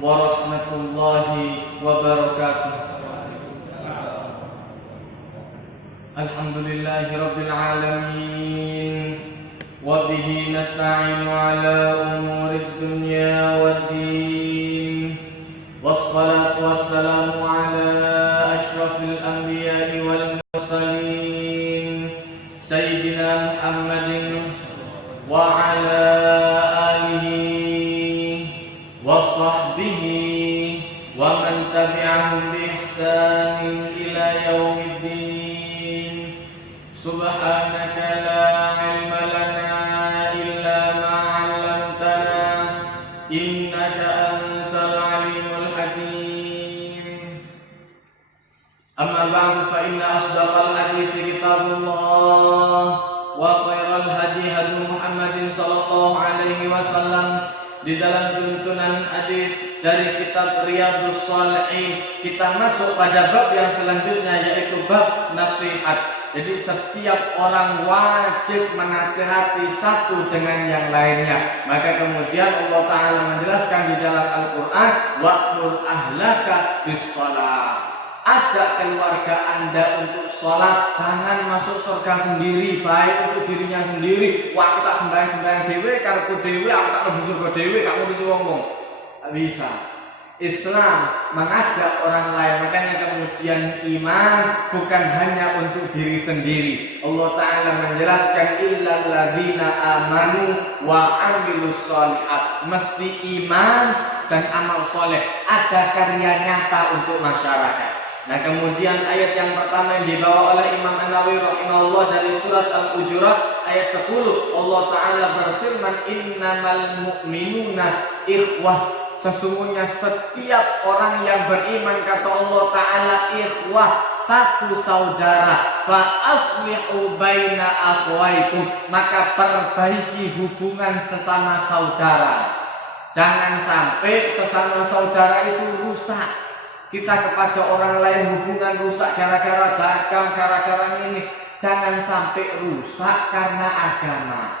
warahmatullahi wabarakatuh. Alhamdulillahi rabbil alamin, wa bihi nasta'inu ala umurid dunya waddin, wassalatu wassalamu ala ashrafil anbiya'i wal mursalin, sayyidina Muhammadin wa ala وصحبه ومن تبعهم بإحسان إلى يوم الدين. سبحانك لا علم لنا إلا ما علمتنا إنك أنت العليم الحكيم. أما بعد فإن أصدق الحديث كتاب الله وخير الهدي هدي محمد صلى الله عليه وسلم. Di dalam tuntunan hadis dari kitab Riyadhus Shalihin, kita masuk pada bab yang selanjutnya, yaitu bab nasihat. Jadi setiap orang wajib menasihati satu dengan yang lainnya. Maka kemudian Allah Ta'ala menjelaskan di dalam Al-Quran, wa'mur ahlaka bis-shalah. Ajak keluarga Anda untuk sholat. Jangan masuk surga sendiri, baik untuk dirinya sendiri. Wah, aku tak sembahyang dewe, karepku dewe, aku tak lebih surga dewe, kamu bisa ngomong. Tak bisa. Islam mengajak orang lain. Makanya kemudian iman bukan hanya untuk diri sendiri. Allah Ta'ala menjelaskan illal ladzina amanu wa amilus sholihat. Mesti iman dan amal soleh, ada karya nyata untuk masyarakat. Nah, kemudian ayat yang pertama yang dibawa oleh Imam An-Nawawi rahimahullah dari surat Al-Hujurat ayat 10, Allah Ta'ala berfirman, innamal mu'minuna ikhwah. Sesungguhnya setiap orang yang beriman, kata Allah Ta'ala, ikhwah, satu saudara. Fa aslihu baina akhwaikum. Maka perbaiki hubungan sesama saudara. Jangan sampai sesama saudara itu rusak. Kita kepada orang lain hubungan rusak gara-gara dagang, gara-gara ini. Jangan sampai rusak karena agama.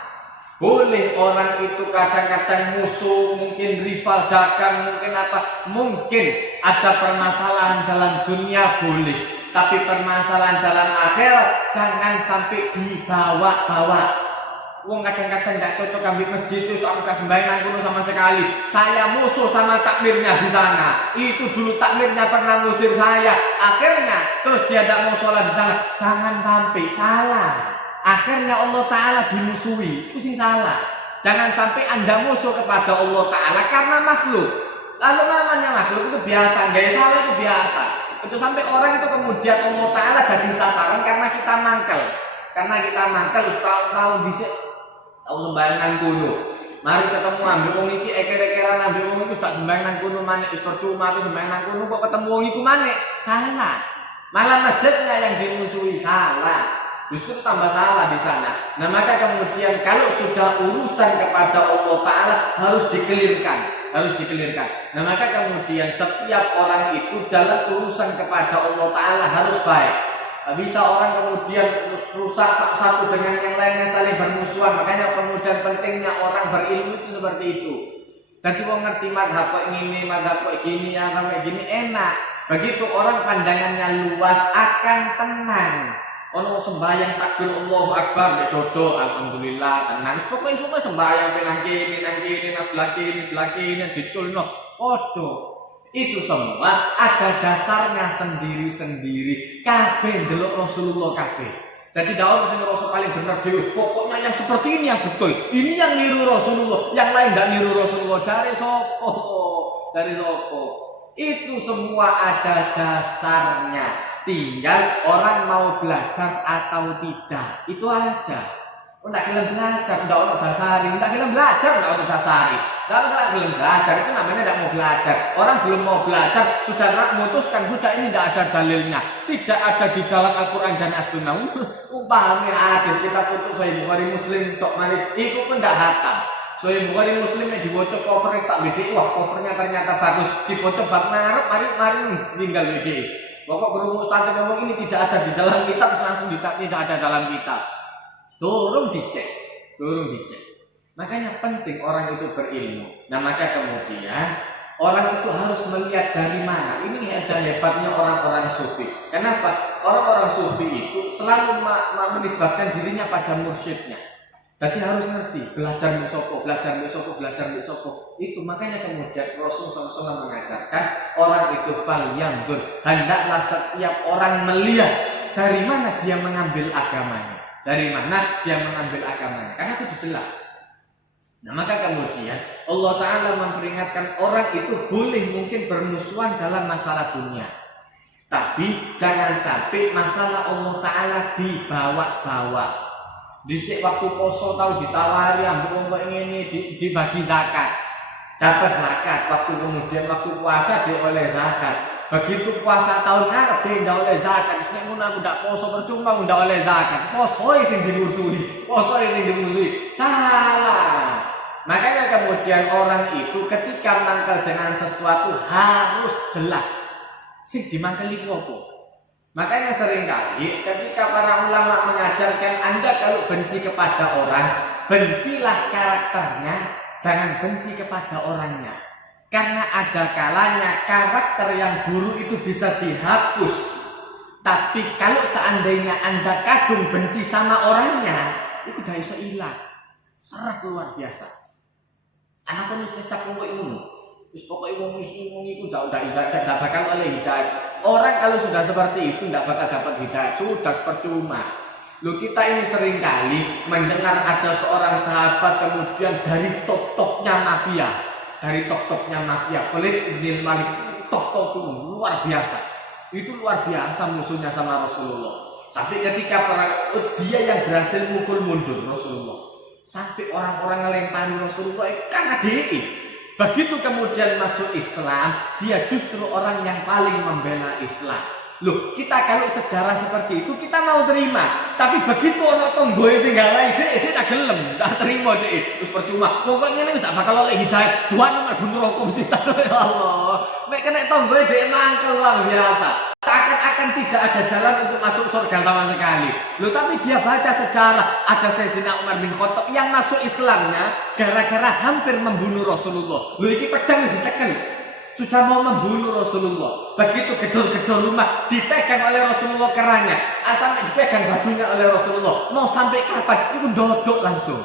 Boleh orang itu kadang-kadang musuh, mungkin rival dagang, mungkin apa, mungkin ada permasalahan dalam dunia, boleh. Tapi permasalahan dalam akhirat jangan sampai dibawa-bawa. Wong kadang-kadang tidak cocok ambil masjid itu, soal gak sembahyang nang kono sama sekali. Saya musuh sama takmirnya di sana. Itu dulu takmirnya pernah ngusir saya. Akhirnya terus dia tidak mau sholat di sana. Jangan sampai salah. Akhirnya Allah Ta'ala dimusuhi. Itu sih salah. Jangan sampai Anda musuh kepada Allah Ta'ala karena makhluk. Lalu namanya makhluk itu biasa, gaya salah itu biasa. Itu sampai orang itu kemudian Allah Ta'ala jadi sasaran karena kita mangkel. Karena kita mangkel tahu bisa tahu sembahyang nang kono. Mari ketemu ambil wong iki eker-ekeran ambil wong iku tak sembahyang nang kono maneh wis percuma wis sembahyang nang kono kok ketemu wong iku maneh. Salah. Malah masjidnya yang dimusuhi, salah. Justru tambah salah di sana. Nah, maka kemudian kalau sudah urusan kepada Allah Ta'ala harus dikelirkan. Nah, maka kemudian setiap orang itu dalam urusan kepada Allah Ta'ala harus baik. Bisa orang kemudian rusak satu dengan yang lainnya, saling bermusuhan. Makanya kemudian pentingnya orang berilmu itu seperti itu. Jadi orang ngerti madhab kok ini, madhab kok gini, yang kayak gini enak. Begitu orang pandangannya luas akan tenang. Ono sembahyang takbir Allahu Akbar dodo, alhamdulillah tenang. Pokoknya sembahyang nang kene nang sebelah kini diculno. Itu semua ada dasarnya sendiri-sendiri. Kabeh ndelok Rasulullah kabeh. Jadi daun sing rasa paling benar dhewe. Pokoknya yang seperti ini yang betul. Ini yang niru Rasulullah, yang lain enggak niru Rasulullah. Dari sopo? Itu semua ada dasarnya. Tinggal orang mau belajar atau tidak. Itu aja. Ndak gelem belajar, ndak ono dasari, ndak gelem belajar, ndak ono dasari. Kalau gelem belajar itu namanya ndak mau belajar. Orang belum mau belajar sudah memutuskan sudah ini ndak ada dalilnya, tidak ada di dalam Al-Qur'an dan As-Sunnah. Umpamane hadis kita putus Sahih Bukhari Muslim tok mari, iku pun ndak hatam. Sahih Bukhari Muslim yang dibaca cover tak beda, wah covernya ternyata bagus. Dibaca bab ngarep, mari tinggal beda. Pokok kerungu ustaz ngomong ini tidak ada di dalam kitab, langsung tidak ada dalam kitab. Turun dicek. Makanya penting orang itu berilmu. Nah, maka kemudian Orang itu harus melihat dari mana. Ini ada hebatnya orang-orang sufi. Kenapa? Orang-orang sufi itu selalu menisbatkan dirinya pada mursyidnya. Jadi harus ngerti, belajar misopo. Itu makanya kemudian Rasulullah SAW mengajarkan orang itu fal yandur. Hendaklah setiap orang melihat dari mana dia mengambil agamanya. Karena itu jelas. Nah maka kemudian Allah Ta'ala memperingatkan orang itu boleh mungkin bermusuhan dalam masalah dunia, tapi jangan sampai masalah Allah Ta'ala dibawa-bawa. Disik waktu poso tahu ditawari ambil umpah ini dibagi zakat, dapat zakat. Waktu puasa dia oleh zakat. Begitu puasa tahun ngarep dia ndak oleh zakat. Nek ngono aku ndak poso percuma ndak oleh zakat. Poso sing dimusuhi. Salah. Makanya kemudian orang itu ketika mangkel dengan sesuatu harus jelas sing dimangkeli apa. Makanya seringkali ketika para ulama mengajarkan Anda kalau benci kepada orang, bencilah karakternya, jangan benci kepada orangnya. Karena ada kalanya karakter yang buruk itu bisa dihapus. Tapi kalau seandainya Anda kadung benci sama orangnya, itu udah iso hilang. Serat luar biasa. Anak kan wis kecap wong ngono. Wis pokoke wong iku ndak bakal oleh hidayah. Orang kalau sudah seperti itu ndak bakal dapat hidayah, sudah percuma. Loh kita ini seringkali mendengar ada seorang sahabat kemudian dari top-topnya mafia, Khalid bin Malik, top itu luar biasa. Itu luar biasa musuhnya sama Rasulullah. Sampai ketika perang dia yang berhasil mukul mundur Rasulullah. Sampai orang-orang ngelempari Rasulullah karena DI. Begitu kemudian masuk Islam, dia justru orang yang paling membela Islam. Loh, kita kalau sejarah seperti itu kita mau terima. Tapi begitu ana tonggoe sing galahi dhek tak gelem, tak terima dhek. Wis percuma. Wong kok ngene wis tak bakal oleh hidayah. Tuhan mek gunung hukum sisa ya Allah. Mek kena tonggoe dhek mangkel luar biasa. Akan tidak ada jalan untuk masuk surga sama sekali. Loh, tapi dia baca sejarah ada Sayyidina Umar bin Khattab yang masuk Islamnya gara-gara hampir membunuh Rasulullah. Loh, iki pedang dicekel. Sudah mau membunuh Rasulullah. Begitu gedor-gedor rumah dipegang oleh Rasulullah kerangnya. Sampai dipegang bajunya oleh Rasulullah. Mau sampai kapan? Itu dodok langsung.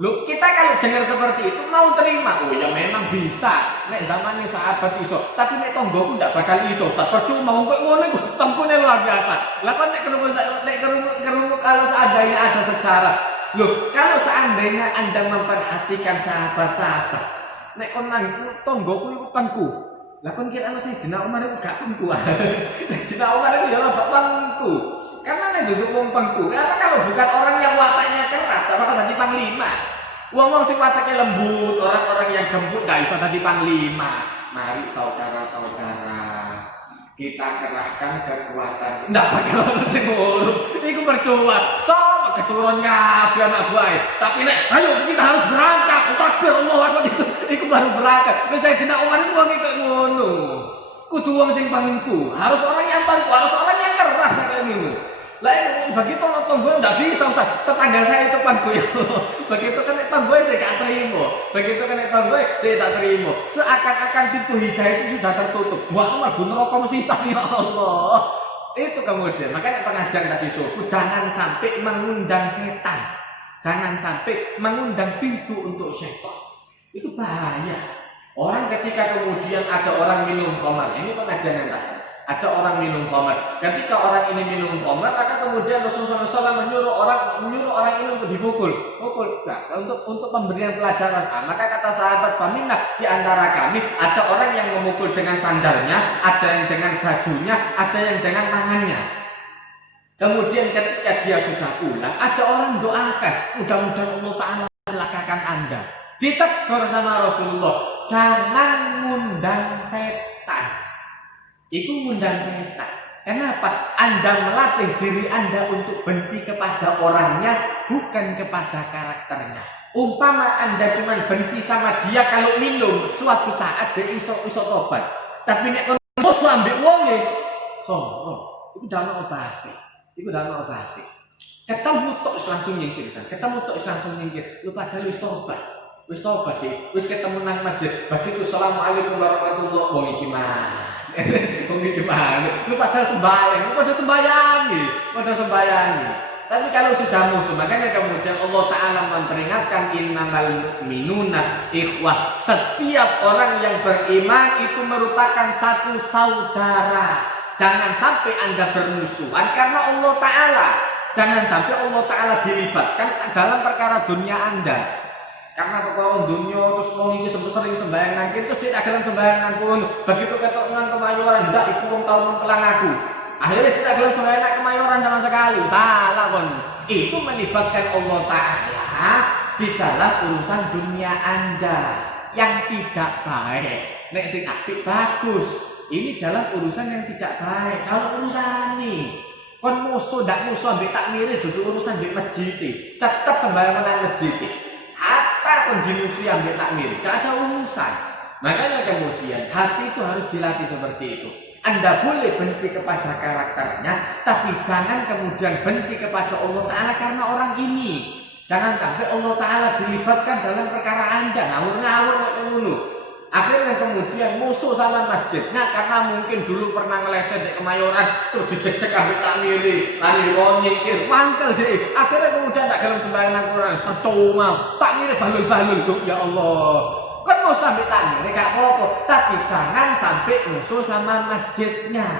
Loh, kita kalau dengar seperti itu mau terima. Oh ya memang bisa. Nek zaman ini sahabat iso. Tapi nek tonggoku ndak bakal iso. Ustaz percuma wong kok ngono iku tempune luar biasa. Lah kok nek kerumuk kalau seandainya ada sejarah. Loh, kalau seandainya Anda memperhatikan sahabat-sahabat. Nek kon nang tonggoku iku tengku. Lah kon kira ana Sayyidina Umar itu gak pengku. Sayyidina Umar itu ya rada pengku. Karena nek duduk wong pengku, karena kalau bukan orang yang wataknya keras, gak bakal jadi panglima. Wong sing watake lembut, orang-orang yang gembut gak iso jadi panglima. Mari saudara-saudara, kita kerahkan kekuatan. Ndak bakal ono sing ngurung. Iku percuma. Sok keturun kabeh anak buah. Tapi nek ayo kita harus berangkat. Takbir Allahu Akbar iku baru berangkat. Wis Sayyidina Umar iku wong kaya ngono. Kudu wong sing pangku, harus orang yang pangku, harus orang yang keras kayak gini. Lah begitu ono tonggo ndak bisa Ustaz. Tetangga saya itu pangku ya. Begitu kena tonggo dia gak terima. Begitu kena tonggo dia tak terima. Seakan-akan pintu hidayah itu sudah tertutup. Dua nomor neraka sisa ya Allah. Itu kemudian makanya pengajian tadi subuh jangan sampai mengundang setan. Jangan sampai mengundang pintu untuk setan. Itu bahaya. Orang ketika kemudian ada orang minum khamar, ini pengajian yang tadi. Ada orang minum khamar. Ketika orang ini minum khamar, maka kemudian Rasulullah SAW menyuruh orang ini untuk dipukul. Untuk pemberian pelajaran. Maka kata sahabat Faminah, di antara kami ada orang yang memukul dengan sandalnya, ada yang dengan bajunya, ada yang dengan tangannya. Kemudian ketika dia sudah pulang, ada orang doakan, mudah-mudahan Allah Ta'ala celakakan Anda. Ditegur sama Rasulullah, jangan ngundang setan. Itu ngundang setan. Kenapa? Anda melatih diri Anda untuk benci kepada orangnya, bukan kepada karakternya. Umpama Anda cuma benci sama dia kalau minum, suatu saat dia iso tobat. Tapi nek kon musuh ambek wonge, sombong. Itu dah obati. Ketemu tok langsung nyingkir, lu padahal wis tobat. Wis tobat iki, wis ketemu nang masjid. Begitu assalamualaikum warahmatullahi wong iki mah. Wong iki mah. Lu padahal sembahyang, lu padha sembayangi. Tapi kalau sudah musuh, makanya kemudian Allah Ta'ala memperingatkan innamal mu'minuna ikhwah. Setiap orang yang beriman itu merupakan satu saudara. Jangan sampai Anda bermusuhan karena Allah Ta'ala. Jangan sampai Allah Ta'ala dilibatkan dalam perkara dunia Anda. Karena perkara dunia terus wong iki sering sembahyang nang terus tidak gelem sembahyang nang kono. Begitu ketok nang kemayoran ndak iku wong tau memplang aku. Akhirnya kita gelem sembahyang nang kemayoran sama sekali. Salah kon. Itu melibatkan Allah Ta'ala di dalam urusan dunia Anda yang tidak baik. Nek sing apik bagus. Ini dalam urusan yang tidak baik. Kalau urusan nih kon musuh ndak musuh ambek takmire dudu urusan mbek masjid. Tetap sembahyang nang masjid. Hatta kon dimusuhi ambek takmir, gak ada urusan. Makanya kemudian hati itu harus dilatih seperti itu. Anda boleh benci kepada karakternya, tapi jangan kemudian benci kepada Allah Ta'ala karena orang ini. Jangan sampai Allah Ta'ala dilibatkan dalam perkara Anda, ngawur-ngawur ngono. Akhirnya kemudian musuh sama masjidnya karena mungkin dulu pernah ngeleset di Kemayoran terus dijejek ambek takmiri, lari nyingkir, mangkel deh. Akhirnya kemudian tak gelem sembahyang nang Quran, tetu mau takmiri balul-balul. Ya Allah. Kan mau sampai takmiri gak apa-apa, tapi jangan sampai musuh sama masjidnya.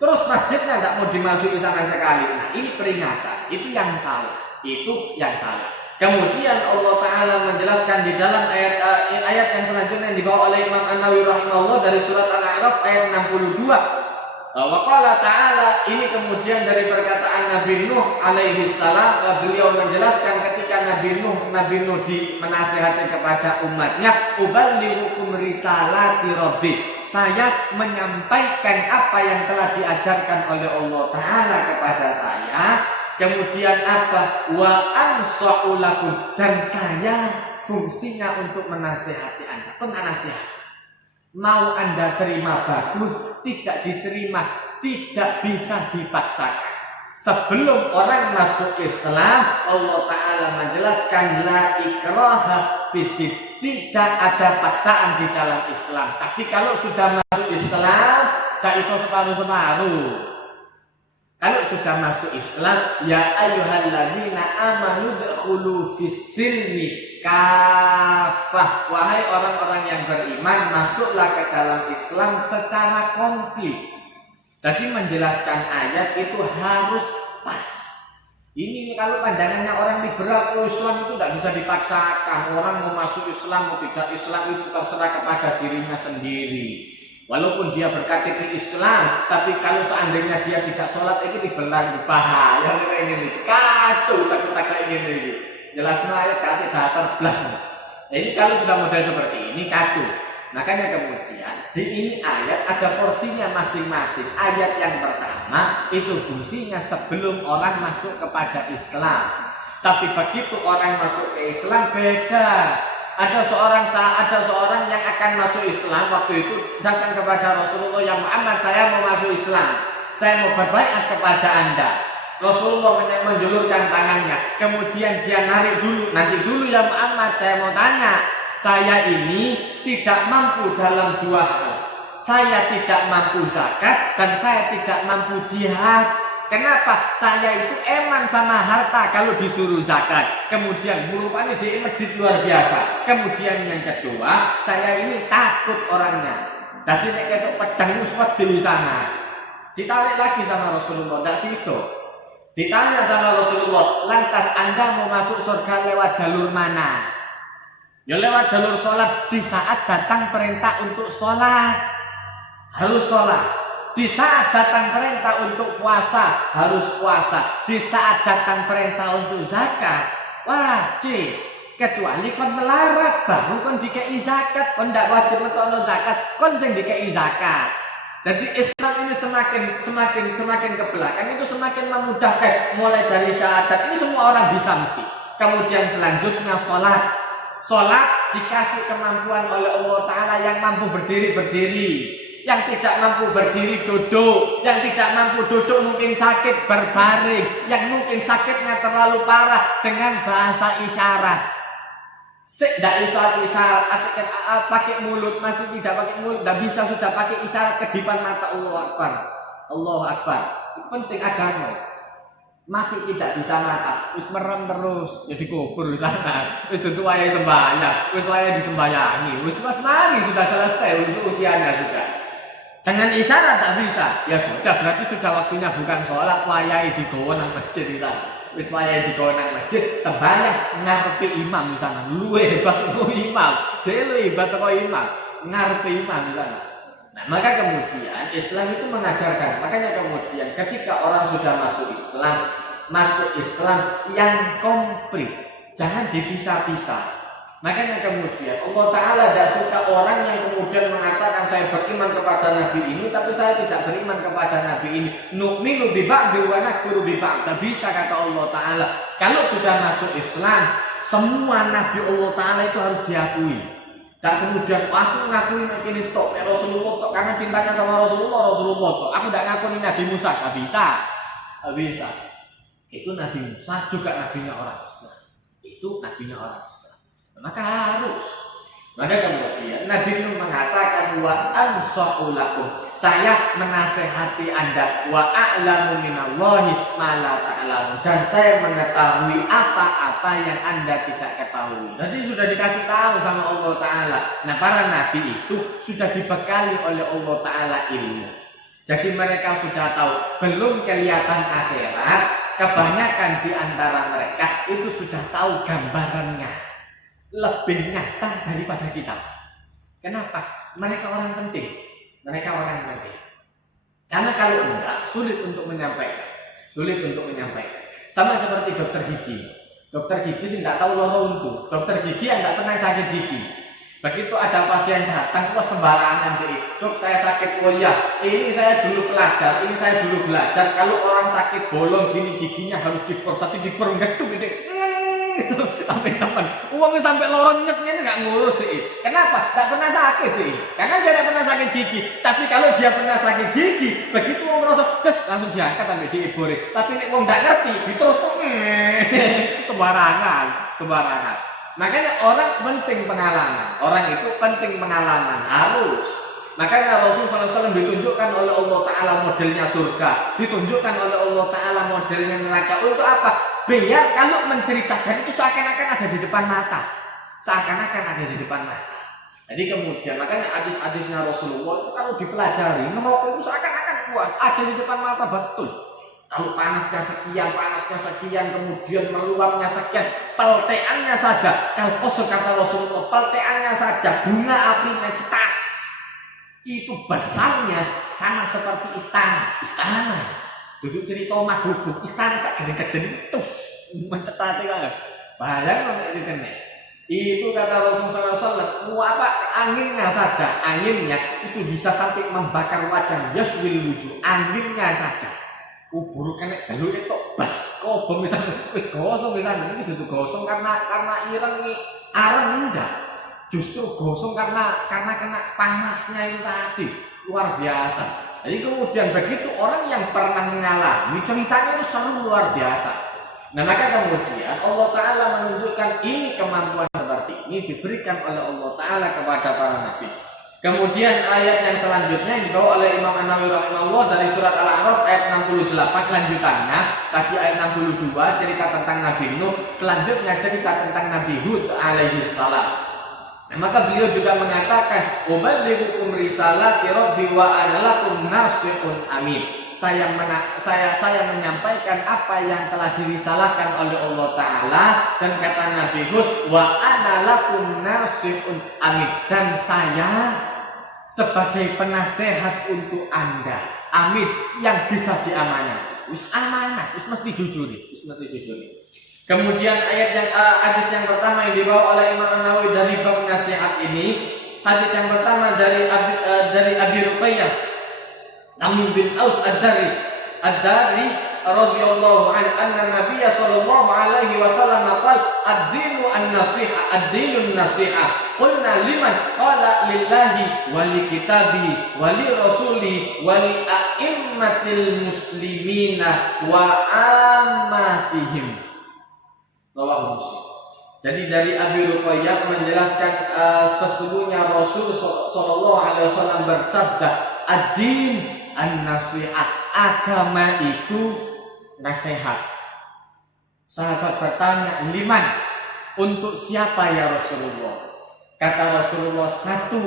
Terus masjidnya enggak mau dimasuki sama sekali. Nah, ini peringatan. Itu yang salah. Kemudian Allah Ta'ala menjelaskan di dalam ayat yang selanjutnya yang dibawa oleh Imam An-Nawawi rahimahullah dari surat Al-A'raf ayat 62. Wa qala ta'ala, ini kemudian dari perkataan Nabi Nuh alaihi salam, beliau menjelaskan ketika Nabi Nuh menasihati kepada umatnya, uballighukum risalati rabbi. Saya menyampaikan apa yang telah diajarkan oleh Allah Ta'ala kepada saya. Kemudian apa? Wa ansahu lakum, dan saya fungsinya untuk menasihati Anda. Kon nasihat. Mau Anda terima bagus, tidak diterima, tidak bisa dipaksakan. Sebelum orang masuk Islam, Allah Ta'ala menjelaskan la ikraha fiddin. Tidak ada paksaan di dalam Islam. Tapi kalau sudah masuk Islam, gak iso separuh-separuh. Kalau sudah masuk Islam, ya ayyuhalladzina amanu dkhulu fis-silmi kafah. Wahai orang-orang yang beriman, masuklah ke dalam Islam secara komplit. Jadi menjelaskan ayat itu harus pas. Ini kalau pandangannya orang liberal, Islam itu tidak bisa dipaksakan. Orang mau masuk Islam, mau tidak Islam itu terserah kepada dirinya sendiri. Walaupun dia berKTP Islam, tapi kalau seandainya dia tidak sholat, ini dibelang bahaya ini kacau tak ini. Jelasnya ayat kata dasar belas. Nah, ini kalau sudah model seperti ini kacau. Makanya kemudian di ini ayat ada porsinya masing-masing. Ayat yang pertama itu fungsinya sebelum orang masuk kepada Islam. Tapi begitu orang masuk ke Islam beda. Ada seorang yang akan masuk Islam waktu itu datang kepada Rasulullah, yang Muhammad, saya mau masuk Islam, saya mau berbaiat kepada Anda. Rasulullah menjulurkan tangannya, kemudian dia narik dulu, nanti dulu ya Muhammad, saya mau tanya, saya ini tidak mampu dalam dua hal. Saya tidak mampu zakat dan saya tidak mampu jihad. Kenapa? Saya itu eman sama harta kalau disuruh zakat. Kemudian rupanya dia medit luar biasa. Kemudian yang kedua, saya ini takut orangnya. Jadi nek ketok pedang muswat di sana. Ditarik lagi sama Rasulullah, ndak situ. Ditanya sama Rasulullah, lantas Anda mau masuk surga lewat jalur mana? Ya lewat jalur sholat. Di saat datang perintah untuk sholat, harus sholat. Di saat datang perintah untuk puasa, harus puasa. Di saat datang perintah untuk zakat, wajib. Kecuali kon melarat, baru kon dikei zakat. Kon tidak wajib untuk zakat, kon sing dikei zakat. Jadi Islam ini semakin ke belakang itu semakin memudahkan. Mulai dari syahadat, ini semua orang bisa mesti. Kemudian selanjutnya sholat. Sholat dikasih kemampuan oleh Allah Ta'ala, yang mampu berdiri. Yang tidak mampu berdiri duduk, yang tidak mampu duduk mungkin sakit berbaring, yang mungkin sakitnya terlalu parah dengan bahasa isyarat. Tidak bisa isyarat, pakai mulut, masih tidak pakai mulut, tidak bisa, sudah pakai isyarat kedipan mata. Allahu Akbar, Allahu Akbar. Itu penting ajarmu. Masih tidak bisa mata, wis merem terus, jadi kubur sana. Wis tentu wayahe sembahyang, wis wayahe disembayangi, wis mari sudah selesai, wis usianya sudah. Dengan isyarat tak bisa, ya sudah berarti sudah waktunya bukan sholat, wayahe digawa nang masjid di sana. Wis wayahe digawa nang masjid, sembahyang ngarepe imam di sana. Luwe hebat kok imam, dhewe hebat kok imam, ngarepe imam di sana. Nah, maka kemudian Islam itu mengajarkan, makanya kemudian ketika orang sudah masuk Islam yang komplit, jangan dipisah-pisah. Makanya kemudian Allah Ta'ala tidak suka orang yang kemudian mengatakan saya beriman kepada Nabi ini, tapi saya tidak beriman kepada Nabi ini. Nu'minu bi ba'di wa nakfuru bi ba'd. Tidak bisa kata Allah Ta'ala. Kalau sudah masuk Islam, semua Nabi Allah Ta'ala itu harus diakui. Tak kemudian aku ngakui ini tok Rasulullah tok karena cintanya sama Rasulullah tok. Aku tidak ngakui Nabi Musa, nggak bisa, nggak bisa. Itu Nabi Musa juga nabinya orang Islam. Itu nabinya orang Islam. Maka harus. Maka kemudian Nabi Nuh mengatakan wa ansa'u lakum, saya menasehati Anda, wa a'lamu minallahi ma la ta'lamun, dan saya mengetahui apa-apa yang Anda tidak ketahui. Jadi sudah dikasih tahu sama Allah Ta'ala. Nah, para nabi itu sudah dibekali oleh Allah Ta'ala ilmu. Jadi mereka sudah tahu, belum kelihatan akhirat, kebanyakan di antara mereka itu sudah tahu gambarannya. Lebih nyata daripada kita. Kenapa? Mereka orang penting. Karena kalau enggak, sulit untuk menyampaikan. Sama seperti dokter gigi. Dokter gigi sih enggak tahu loro untu. Dokter gigi yang enggak pernah sakit gigi. Begitu ada pasien datang, wah sembarangan deh. Dok, saya sakit. Oh ya, ini saya dulu pelajar, ini saya dulu belajar. Kalau orang sakit bolong gini giginya harus dipergeduk gitu. Sampai teman, uangnya sampai lorong nyetnya ini nggak ngurus deh. Kenapa? Nggak pernah sakit deh. Karena dia tidak pernah sakit gigi. Tapi kalau dia pernah sakit gigi, begitu uang merosot, langsung diangkat sampai diibore. Tapi nek uang nggak ngerti, diterus tuh sembarangan. Makanya orang penting pengalaman. Orang itu penting pengalaman, harus. Makanya Rasulullah SAW ditunjukkan oleh Allah Ta'ala modelnya surga, ditunjukkan oleh Allah Ta'ala modelnya neraka. Untuk apa? Biar kalau menceritakan itu seakan-akan ada di depan mata. Jadi kemudian makanya hadis-hadisnya Rasulullah itu kalau dipelajari, neraka itu seakan-akan kuat, ada di depan mata betul. Kalau panasnya sekian, kemudian meluapnya sekian, pelteannya saja, kalpos kata Rasulullah, pelteannya saja, bunga apinya cetas. Itu besarnya sama seperti istana. Duduk cerita omah gubuk, istana sak gede-gede terus mencetati kan. Bayang nek itu kene. Itu kata Rasulullah SAW, anginnya itu bisa sampai membakar wajah, yaswil wujuh, anginnya saja. Kubur kene dalu itu bas, kobom misalnya, wis gosong misalnya, ini duduk gosong karena ireng nih, areng enggak. Justru gosong karena kena panasnya itu tadi, luar biasa. Jadi kemudian begitu orang yang pernah mengalami ceritanya itu seru luar biasa. Nah, maka kemudian Allah Ta'ala menunjukkan ini kemampuan seperti ini diberikan oleh Allah Ta'ala kepada para nabi. Kemudian ayat yang selanjutnya dibawa oleh Imam An-Nawawi rahimahullah dari surat Al-A'raf ayat 68 lanjutannya. Tadi ayat 62 cerita tentang Nabi Nuh, selanjutnya cerita tentang Nabi Hud alaihi salam. Nah, maka beliau juga mengatakan, "Ubalighukum risalati rabbi wa ana lakum nasihun amin." Saya menyampaikan apa yang telah dirisalahkan oleh Allah Ta'ala, dan kata Nabi Hud, "Wa ana lakum nasihun amin." Dan saya sebagai penasehat untuk Anda, amin, yang bisa diamanati. Wis amanat, wis mesti jujuri. Kemudian hadis yang pertama yang dibawa oleh Imam An-Nawawi dari bab nasihat ini, hadis yang pertama dari Abi Ruqayyah Amin bin Aus ad-Dari radhiyallahu anna Nabiy sallallahu alaihi wasallam qala ad-dinu an-nasiha. Qulna liman? Qala lillahi wa li kitabihi wa li rasuli wa li a'immatil muslimina wa ammatihim. Rawahu Muslim. Jadi dari Abi Ruqayyah menjelaskan sesungguhnya Rasul sallallahu alaihi wasallam bersabda, ad-din an-nasihat, agama itu nasihat. Sahabat bertanya, liman, untuk siapa ya Rasulullah? Kata Rasulullah, satu,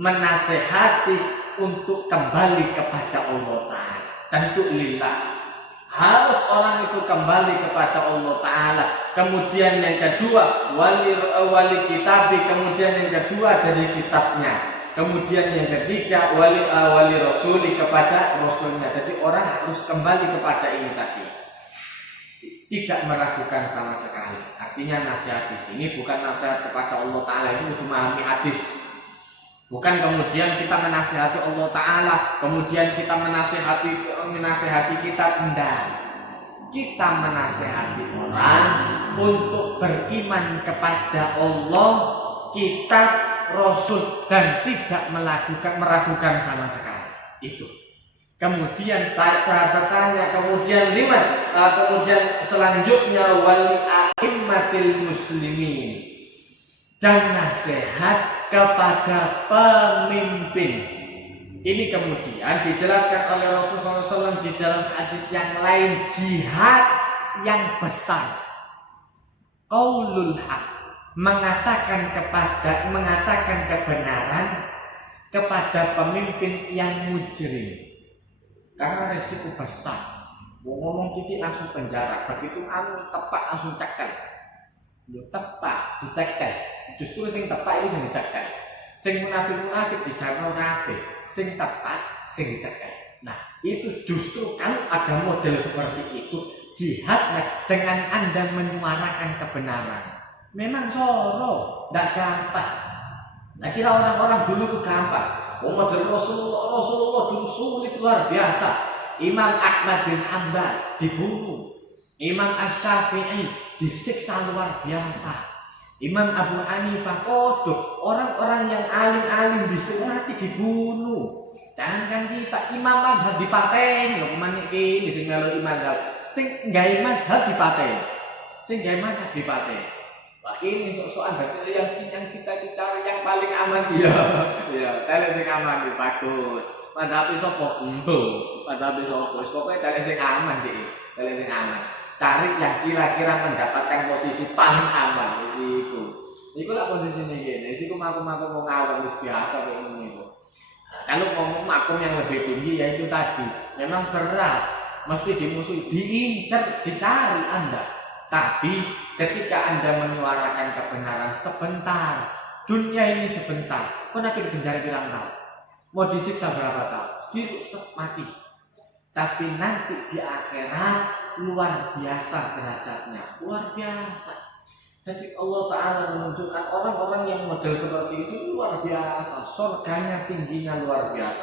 menasehati untuk kembali kepada Allah Ta'ala, tentu lillah. Harus orang itu kembali kepada Allah Ta'ala. Kemudian yang kedua, wali kitabi. Kemudian yang kedua dari kitabnya. Kemudian yang ketiga, wali rasuli, kepada rasulnya. Jadi orang harus kembali kepada ini tadi. Tidak meragukan sama sekali. Artinya nasihat di sini bukan nasihat kepada Allah Ta'ala, itu untuk memahami hadis. Bukan kemudian kita menasihati Allah Ta'ala, kemudian kita menasihati kita, enggak. Kita menasihati orang untuk beriman kepada Allah, kitab, Rasul, dan tidak meragukan sama sekali. Itu. Kemudian sahabat tanya, kemudian liman, kemudian selanjutnya wali a'immatil muslimin, dan nasihat kepada pemimpin. Ini kemudian dijelaskan oleh Rasulullah SAW di dalam hadis yang lain, jihad yang besar. Qaulul haq, mengatakan kebenaran kepada pemimpin yang mujrim. Karena resiko besar. Mau ngomong titik langsung penjara, begitu tepat langsung cekel. Tepat dicekel. Justru sing tepat itu sing dicekel. Sing munafik dijarno kabeh. Sing tepat sing dicekel. Nah, itu justru kalau ada model seperti itu, jihad dengan Anda menyuarakan kebenaran. Memang soro, ndak gampang. Nah, kira orang-orang dulu itu gampang. Model Rasulullah dulu sulit luar biasa. Imam Ahmad bin Hanbal dibunuh. Imam Asy-Syafi'i disiksa luar biasa. Imam Abu Hanifah kodoh. Orang-orang yang alim-alim disuruh mati dibunuh. Jangan kita imam madhab dipateni, ya kemana ini sing melu imam madhab, sing gawe madhab dipateni, Wah ini soal yang kita cari yang paling aman, iya, tele sing aman iki bagus. Madhab sapa? Madhab sapa? Pokoke tele sing aman tele sing aman. Cari yang kira-kira mendapatkan posisi paling aman di situ. Iku lah posisine ngene, siku makum-makum mau ngawur wis biasa kok ngono iku. Kalau ngomong makum yang lebih tinggi yaitu tadi, memang berat, mesti dimusuhi, diincar, dicari Anda. Tapi ketika Anda menyuarakan kebenaran sebentar, dunia ini sebentar, kau nanti di penjara berapa tahun? Mau disiksa berapa tahun? Sedikit mati. Tapi nanti di akhirat luar biasa derajatnya, luar biasa. Jadi Allah Ta'ala menunjukkan orang-orang yang model seperti itu luar biasa, surganya tingginya luar biasa.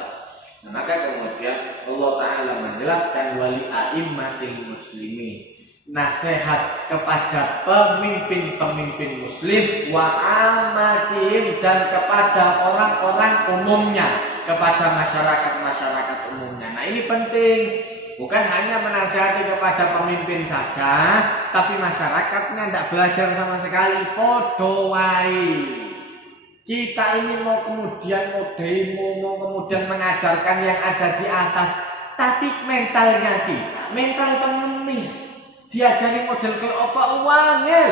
Nah, maka kemudian Allah Ta'ala menjelaskan wali a'immatil muslimin, nasihat kepada pemimpin-pemimpin muslim, wa amatihim, dan kepada orang-orang umumnya, kepada masyarakat umumnya. Nah ini penting. Bukan hanya menasihati kepada pemimpin saja, tapi masyarakatnya tidak belajar sama sekali. Podo wae. Kita ini mau kemudian mau demo, mau kemudian mengajarkan yang ada di atas, tapi mentalnya kita, mental pengemis. Diajari model kayak apa wangel.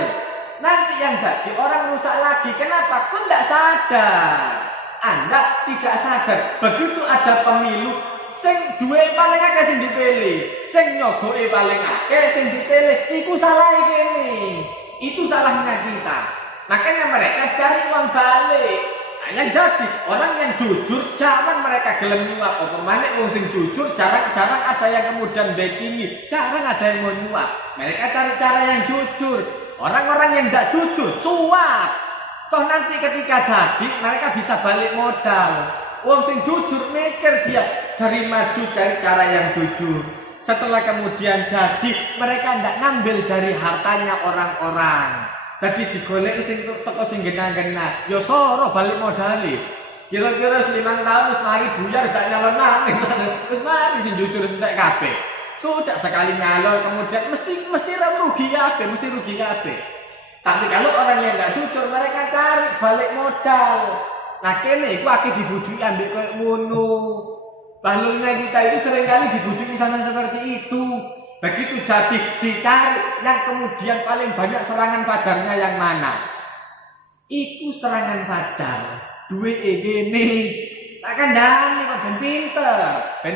Nanti yang jadi orang rusak lagi. Kenapa? Kau tidak sadar. Anda tidak sadar. Begitu ada pemilu, sing duwe paling akeh sing dipilih, sing nyogoke paling akeh sing dipilih, iku salah kene. Itu salahnya kita. Makanya mereka cari uang balik. Nah, yang jadi orang yang jujur jarang mereka gelem nyuap. Apa maneh wong sing jujur jarang ada yang kemudian backingi, jarang ada yang mau nyuap. Mereka cari cara yang jujur. Orang-orang yang tidak jujur suap. Toh nanti ketika jadi mereka bisa balik modal. Wong sing jujur mikir dia dari maju cari cara yang jujur. Setelah kemudian jadi mereka tidak ngambil dari hartanya orang-orang. Jadi digolek sing teko sing genah-genah. Yo soro balik modali. Kira-kira 5 tahun wis mari buyar wis tak nyalon maneh. Wis mari sing jujur entek kabeh. Sudah sekali nyalon kemudian mesti rugi kabeh, Tapi kalau orang yang nggak jujur, mereka cari balik modal. Nah kene iku akeh dibujuki ambek koyo ngono. Bahlulnya kita itu seringkali dibujuki sama seperti itu. Begitu jadi dicari yang kemudian paling banyak serangan fajarnya yang mana? Iku serangan fajar. Duwe gini. Tak kandhani kok ben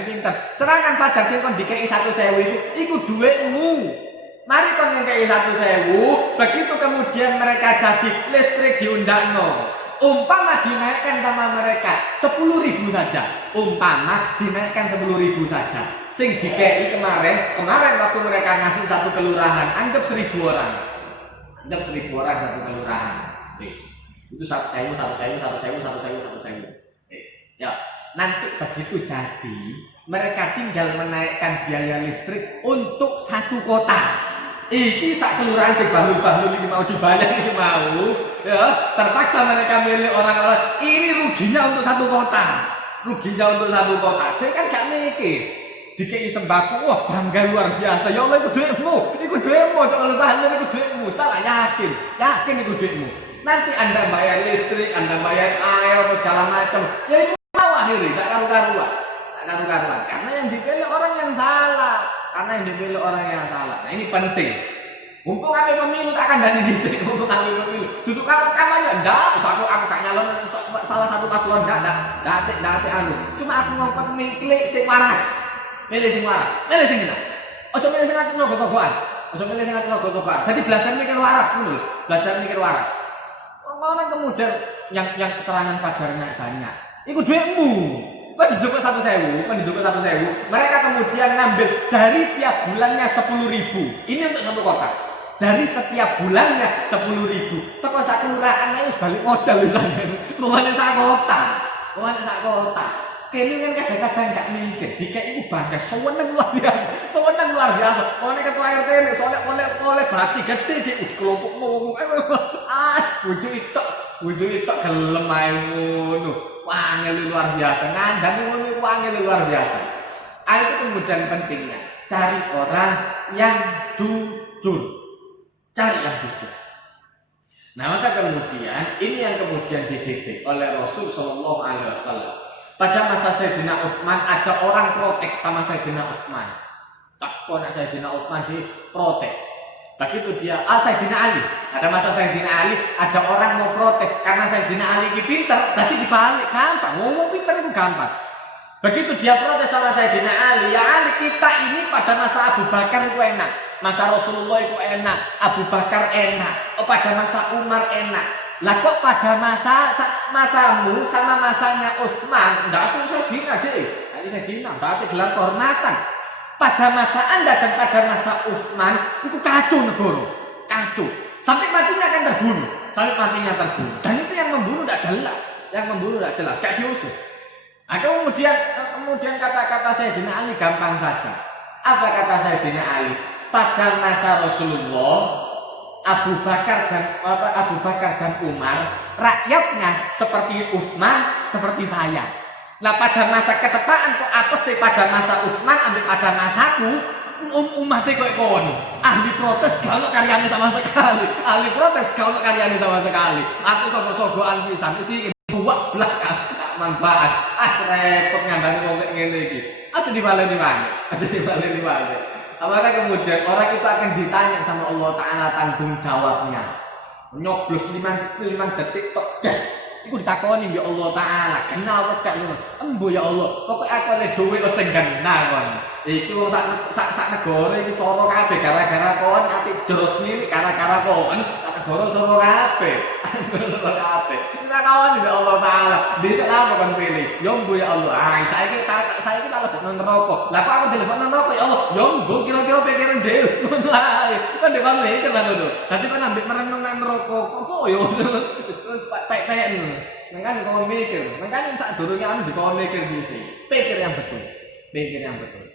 pinter. Serangan fajar sing kon dikeki 1.000 iku duwekmu. Mari kon ngekeki 1.000, begitu kemudian mereka jadi listrik diundangno. Umpama dinaikkan sama mereka 10.000 saja. Umpama dinaikkan 10.000 saja. Sing dikei kemarin waktu mereka ngasih satu kelurahan, anggap 1.000 orang. Anggap 1.000 orang satu kelurahan. Yes. Itu 1.000. Yes. Ya, nanti begitu jadi mereka tinggal menaikkan biaya listrik untuk satu kota. Iki sak kelurahan sing bahlul-bahlul iki mau dibayar iki mau, ya, terpaksa mereka milih orang-orang ini ruginya untuk satu kota. Dia kan gak mikir. Dikei sembako, wah bangga luar biasa. Ya Allah iku duitmu, jangan bahlul iku duitmu. Tak yakin iku duitmu. Nanti Anda bayar listrik, Anda bayar air, segala macam. Ya itu mau akhirnya tak karu-karuan. Karena yang dipilih orang yang salah. Nah ini penting. Mumpung kami pemilu tak kandhani dhisik. Duduk kampanye ndak, aku gak nyalon salah satu paslon ndak anu. Cuma aku ngongkon miklik sing waras. Milih sing enak. Ojo milih sing ati nogo-nogoan. Jadi belajar mikir waras. Orang kemudian yang serangan fajarnya banyak. Iku duitmu. Kan dijoko 1.000. Mereka kemudian ngambil dari tiap bulannya 10.000. Ini untuk satu kota. Dari setiap bulannya 10.000. Teko sak kelurahan ae wis balik modal wis sampeyan. Mongane sak kota. Kene kan kadang-kadang gak mikir, dikek iku bangga, seneng luar biasa. Mongane ketua RT nek soalnya oleh bati gede dik dikelompok ngomong. Bojo itok gelem ae ngono. Wangel luar biasa, ngandani ngono iku wangel luar biasa. Itu kemudian pentingnya cari orang yang jujur. Nah, maka kemudian ini yang kemudian dididik oleh Rasul Shallallahu Alaihi Wasallam. Pada masa Sayyidina Utsman ada orang protes sama Sayyidina Utsman. Takon Sayyidina Utsman diprotes. Begitu dia Sayyidina Ali. Ada masa Sayyidina Ali ada orang mau protes karena Sayyidina Ali ini pinter, tadi dibalik gampang. Ngomong pinter itu gampang. Begitu dia protes sama Sayyidina Ali, ya Ali kita ini pada masa Abu Bakar itu enak, masa Rasulullah itu enak, Abu Bakar enak, pada masa Umar enak. Lah kok pada masamu sama masanya Utsman, enggak itu Sayyidina deh. Sayyidina berarti gelar kehormatan. Pada masa Anda dan pada masa Utsman itu kacau negara. Sampai matinya akan terbunuh. Dan itu yang membunuh tidak jelas. Gak diusut. Nah, kemudian kata-kata Sayyidina Ali gampang saja. Apa kata Sayyidina Ali? Pada masa Rasulullah, Abu Bakar dan Umar, rakyatnya seperti Utsman, seperti saya. Lah pada masa ketepaan kok apa sih pada masa Utsman ambil pada masaku umatnya kok kon. Ahli protes gak ono karyane sama sekali. Aku sogo-sogoan pisan iki buak belas kan manfaat. Repot ngandani wong ngene iki. Aja dibaleni wae. Apakah kemudian orang itu akan ditanya sama Allah Ta'ala tanggung jawabnya. Nyoblos 5 detik tok des. Iku ditakoni ya Allah Ta'ala, kenapa gak ngono? Embo ya Allah, pokoke aku oleh duwe wis genah kon. Iki wong sak negara iki soro kabeh gara-gara kon, ati jeros ngene gara-gara kon. Negara soro kabeh. Ditakoni ya Allah Ta'ala, dhisik apa kon pilih? Ya embo ya Allah. Saiki tak lebokno neraka. Lah kok aku dilebokno neraka ya Allah? Ya embo kira-kira pikiran Deus ngono ae. Kan dhewe mikir ngono. Dadi kon ambek merenung nang neraka. Kok yo wis pek-peken. Makanya kau mikir, makanya saat dulunya anu kau mikir di sini, pikir yang betul,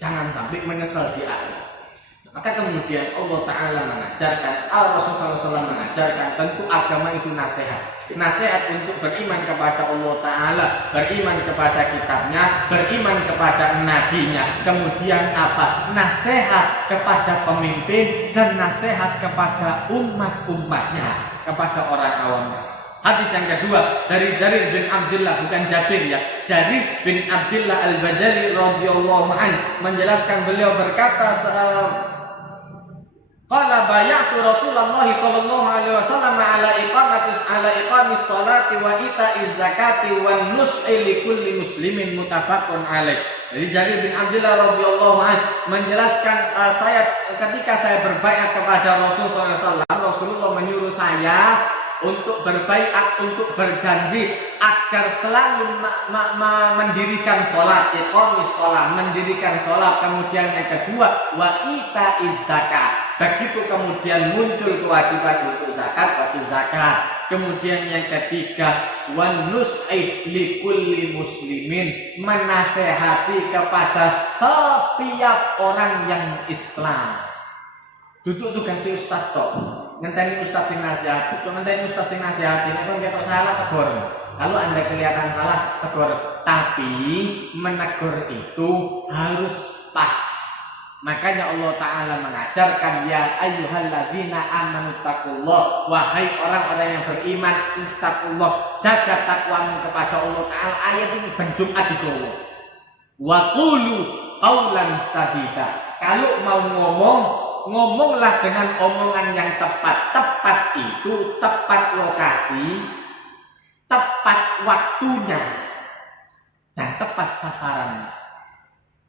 jangan sampai menyesal di akhir. Maka kemudian Allah Ta'ala mengajarkan, Rasulullah SAW mengajarkan, tentu agama itu nasihat. Nasihat untuk beriman kepada Allah Ta'ala, beriman kepada kitabnya, beriman kepada nabinya. Kemudian apa? Nasihat kepada pemimpin dan nasihat kepada umat-umatnya, kepada orang awamnya. Hadis yang kedua dari Jarir bin Abdullah, bukan Jabir ya, Jarir bin Abdullah Al-Bajali radhiyallahu anhu menjelaskan, beliau berkata, qala bay'atu Rasulullah sallallahu alaihi wasallam ala iqamis salati wa ita'iz zakati wan nus'i likulli muslimin, muttafaqun alaih. Jadi Jarir bin Abdullah radhiyallahu anhu menjelaskan, ketika saya berbaiat kepada Rasul sallallahu alaihi wasallam, Rasulullah menyuruh saya untuk berbaiat, untuk berjanji agar selalu mendirikan sholat, iqamis sholat, mendirikan sholat. Kemudian yang kedua, wa ita'iz zakat. Begitu kemudian muncul kewajiban untuk zakat, wajib zakat. Kemudian yang ketiga, wan nus'i likulli muslimin, menasehati kepada setiap orang yang Islam. Duduk tugasnya ustaz tok. Ngenteni ustaz sing nasihati, cuma ngenteni ustaz sing nasihati ini kan ketok salah tegur. Kalau Anda kelihatan salah tegur, tapi menegur itu harus pas. Makanya Allah Ta'ala mengajarkan, ya ayyuhalladzina amanu taqullah, wahai orang-orang yang beriman, taqullah, jaga takwamu kepada Allah Ta'ala. Ayat ini ben Jumat digowo. Wa qulu qaulan sadida. Kalau mau ngomonglah dengan omongan yang tepat. Tepat itu tepat lokasi, tepat waktunya, dan tepat sasarannya.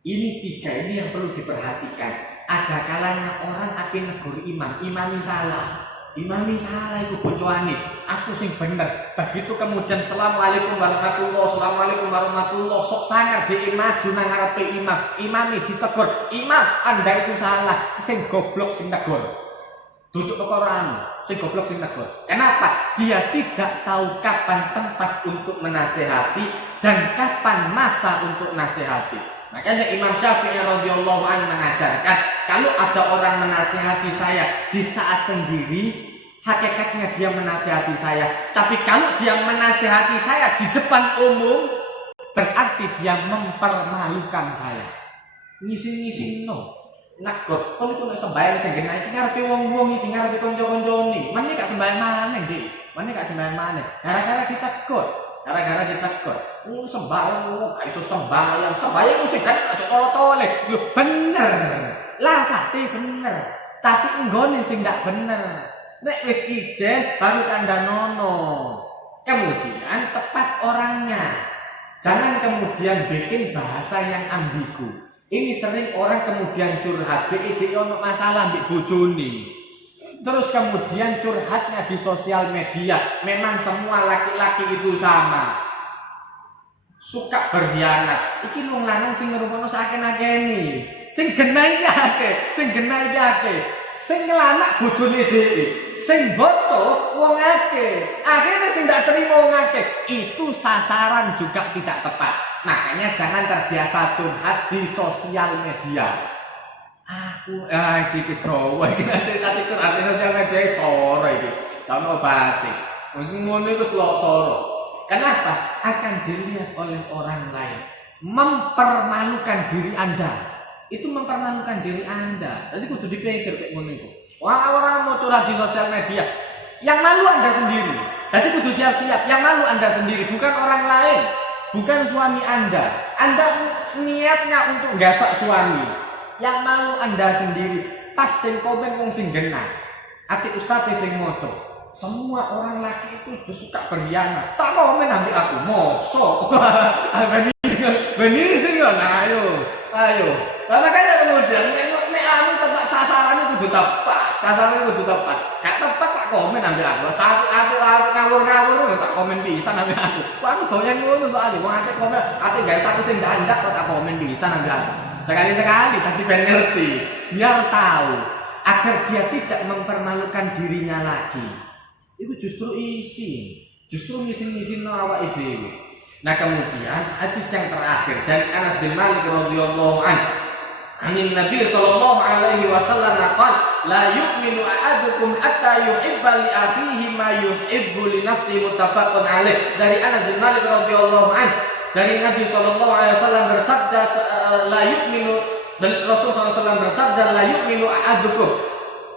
Ini tiga ini yang perlu diperhatikan. Ada kalanya orang api negur imami salah. Imami salah itu bocoane, aku sing bener. Begitu kemudian assalamualaikum warahmatullah, sok sangar di maju nang ngarepe imami ditegur, imam Anda itu salah, sing goblok sing negur. Duduk perkara sing goblok sing negur. Kenapa? Dia tidak tahu kapan tempat untuk menasehati dan kapan masa untuk nasihati. Makanya Imam Syafi'i radhiyallahu anhu mengajarkan, kalau ada orang menasihati saya di saat sendiri, hakikatnya dia menasihati saya. Tapi kalau dia menasihati saya di depan umum, berarti dia mempermalukan saya. Ngisi-ngisi no. Negur, kon iku nek sembahyang sing genah iki ngarepe wong-wong iki, ngarepe kanca-kancane. Meneh gak sembahyang maneh, Dik. Meneh gak sembahyang maneh. Gara-gara ditegur. Sembahyang gak iso sembahyang. Sembahyang sing kan aja tole-tole. Lho bener. Lafate bener. Tapi enggone sing ndak bener. Nek wis ijen baru kandhanono. Kemudian tepat orangnya. Jangan kemudian bikin bahasa yang ambigu. Ini sering orang kemudian curhat, BID ono masalah mbek bojone. Terus kemudian curhatnya di sosial media. Memang semua laki-laki itu sama. Suka berkhianat. Iki wong lanang sing ngrungokno saken-akeni. Sing genah iki akeh, sing ngelanak bojone dhewe. Sing boto wong akeh. Akhirnya sing ndak terima wong akeh. Itu sasaran juga tidak tepat. Makanya jangan terbiasa curhat di sosial media. Aku sikis kowe iki tadi curhat di sosial media soro iki. Tahun obati. Wis ngono iku soro. Kenapa? Akan dilihat oleh orang lain. Mempermalukan diri Anda. Itu mempermalukan diri Anda. Jadi kudu dipikir kayak ngono iku. Orang-orang mau curhat di sosial media, yang malu Anda sendiri. Jadi kudu siap-siap. Yang malu Anda sendiri, bukan orang lain. Bukan suami Anda. Anda niatnya untuk nggasak suami. Yang malu Anda sendiri. Pas sing komen wong sing genah. Ati ustaz sing moto. Semua orang laki itu suka berkhianat. Tak komen ambil aku. Mosok. Benih sing ayo. Nah, makanya kemudian nek anu tepat sasarannya kudu tepat. Sasarannya kudu tepat. Gak tepat tak komen ambil aku. Saat ngawur-ngawur tak komen pisan ambil aku. Wah, aku doyan ngono soalnya wong akeh komen, ate gawe status sing ndak kok tak komen pisan ambil aku. Sekali-sekali tadi ben ngerti, biar tahu agar dia tidak mempermalukan dirinya lagi. Itu justru ngisi-ngisi awake dhewe. Nah kemudian hadis yang terakhir dari Anas bin Malik radhiyallahu anhu, Amin Nabi sallallahu alaihi wasallam qala la yu'minu ahadukum hatta yuhibba li akhihi ma yuhibbu li nafsihi muttafaqun alaih. Dari Anas bin Malik radhiyallahu an, dari Nabi sallallahu alaihi wasallam bersabda la yu'minu, Rasul sallallahu alaihi wasallam bersabda la yu'minu ahadukum,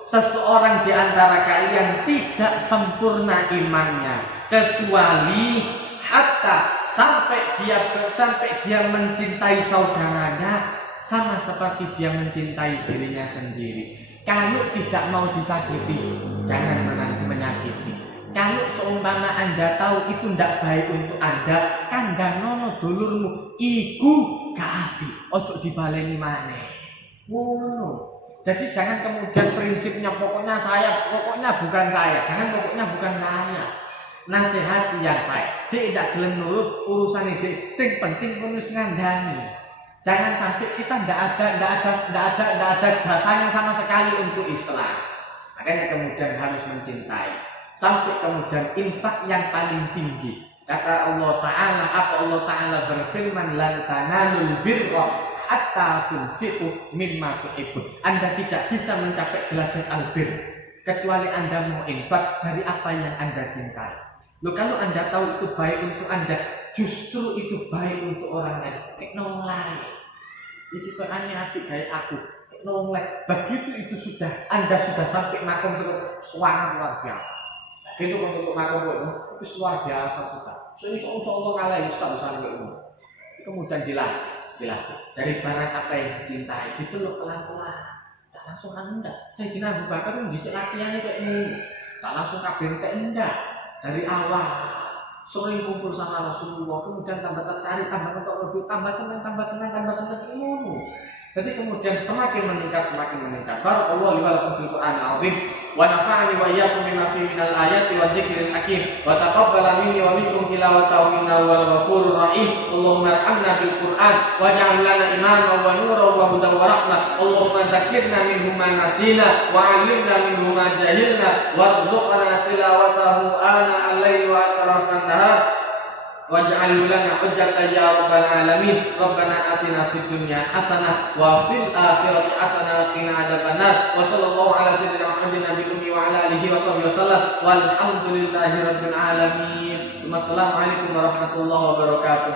seseorang di antara kalian tidak sempurna imannya kecuali hatta sampai dia mencintai saudaranya sama seperti dia mencintai dirinya sendiri. Kalau tidak mau disakiti, jangan menyakiti. Kalau seumpama Anda tahu itu tidak baik untuk Anda, kandhanono dulurmu iku gak apik, ojo dibaleni maneh. Ngono. Jadi jangan kemudian prinsipnya pokoknya bukan saya. Jangan pokoknya bukan saya. Nasihati yang baik. Tidak gelem nurut urusan ide. Sing penting terus ngandani. Jangan sampai kita tidak ada jasanya sama sekali untuk Islam. Makanya kemudian harus mencintai. Sampai kemudian infak yang paling tinggi. Kata Allah Ta'ala berfirman lan tanalul birra hatta tunfiqu mimma tuhibbun. Anda tidak bisa mencapai derajat albir kecuali Anda mau infak dari apa yang Anda cintai. Loh, kalau Anda tahu itu baik untuk Anda, justru itu baik untuk orang lain. Kayak nolai. Iki soalnya apik kayak aku. Kayak nolai. Begitu itu sudah Anda sudah sampai makom suara luar biasa. Gitu untuk makom itu luar biasa sudah. Insya-Allah ngalahin sudah usah umum. Kemudian dilatih dari barang apa yang dicintai, diteluk pelan-pelan. Tak langsung enggak. Sayyidina Abu Bakar bisa latihannya kayak ini. Tak langsung kabentek enggak. Dari awal sering kumpul sama Rasulullah, kemudian tambah tertarik, tambah kentok lebih, tambah senang ini. Jadi kemudian semakin meningkat. Barakallahu li wa lakum fil Qur'anil azim wa nafa'ani wa iyyakum bima fihi minal ayati wa dzikril hakim wa taqabbala minni wa minkum tilawatahu innahu wal ghafurur rahim. Allahumma arhamna bil Qur'an waj'al lana imaman wa nuran wa hudan wa rahmah. Allahumma dzakkirna minhu ma nasina wa 'allimna minhu ma jahilna warzuqna tilawatahu ana al-laili wa atrafan nahar waj'al lana hujjatan ya rabbal alamin. Rabbana atina fid dunya hasanah wa fil akhirati hasanah wa qina adzabannar. Wa sallallahu ala sayyidina Muhammadin nabiyil ummi wa ala alihi wa sahbihi wasallam walhamdulillahi rabbil alamin. Wassalamu alaikum warahmatullahi wabarakatuh.